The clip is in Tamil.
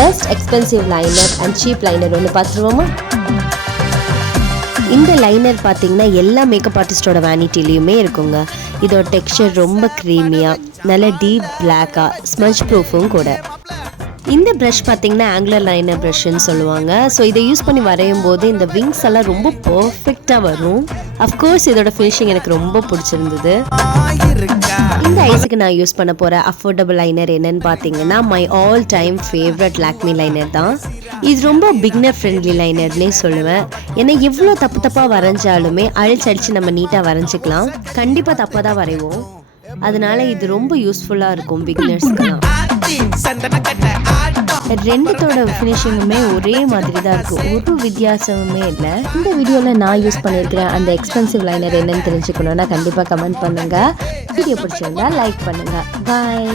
Best expensive liner and cheap liner ஒன்று பார்த்துருவோமா? இந்த லைனர் பார்த்தீங்கன்னா எல்லா மேக்கப் ஆர்டிஸ்டோட வேனிட்டிலையுமே இருக்குங்க. இதோட டெக்ஸ்சர் ரொம்ப க்ரீமியாக, நல்ல டீப் பிளாக்காக, ஸ்மஜ் ப்ரூஃபும் கூட. இந்த ப்ரஷ் பார்த்தீங்கன்னா ஆங்குலர் லைனர் ப்ரஷ்ன்னு சொல்லுவாங்க. ஸோ இதை யூஸ் பண்ணி வரையும் போது இந்த விங்ஸ் எல்லாம் ரொம்ப பர்ஃபெக்டாக வரும். அஃப்கோர்ஸ் இதோட ஃபினிஷிங் எனக்கு ரொம்ப பிடிச்சிருந்தது. இந்த ஐஸுக்கு நான் யூஸ் பண்ண போகிற அஃபோர்டபுள் லைனர் என்னன்னு பார்த்தீங்கன்னா my all time favourite Lakme liner தான். இது ரொம்ப பிகினர் ஃப்ரெண்ட்லி லைனர்னே சொல்லுவேன். ஏன்னா எவ்வளோ தப்பாக வரைஞ்சாலுமே அழிச்சு நம்ம நீட்டாக வரைஞ்சிக்கலாம். கண்டிப்பாக தப்பாக தான் வரைவோம். அதனால இது ரொம்ப யூஸ்ஃபுல்லாக இருக்கும் பிகினர்ஸ்க்குலாம். ரெண்டுத்தோட ஃபினிஷிங்குமே ஒரே மாதிரி தான் இருக்கும், ஒரு வித்தியாசமுமே இல்லை. இந்த வீடியோவில் நான் யூஸ் பண்ணியிருக்கிறேன் அந்த எக்ஸ்பென்சிவ் லைனர் என்னன்னு தெரிஞ்சுக்கணுன்னா கண்டிப்பாக கமெண்ட் பண்ணுங்கள். வீடியோ பிடிச்சிருந்தா லைக் பண்ணுங்கள். பாய்.